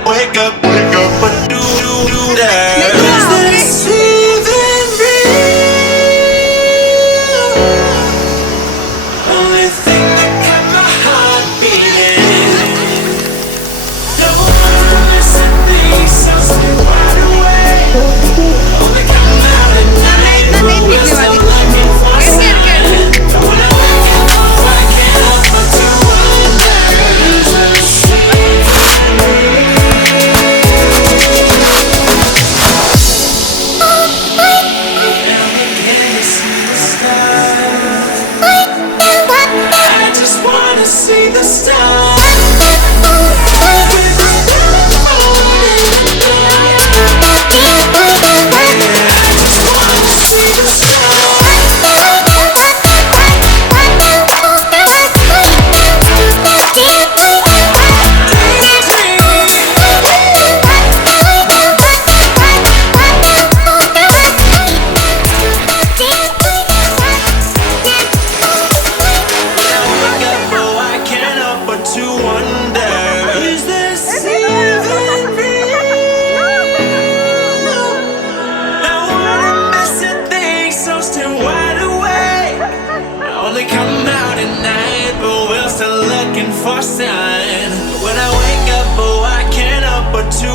wake up, but do that. Is this even real? Only thing that got my heart beating. No one missing things, so stay wide awake. Only come out at night, but we're still looking for signs. When I wake up, I can't help but to wonder. Is this I just wanna see the stars. Come out at night, but we're still looking for sign. When I wake up, oh, I can't help but to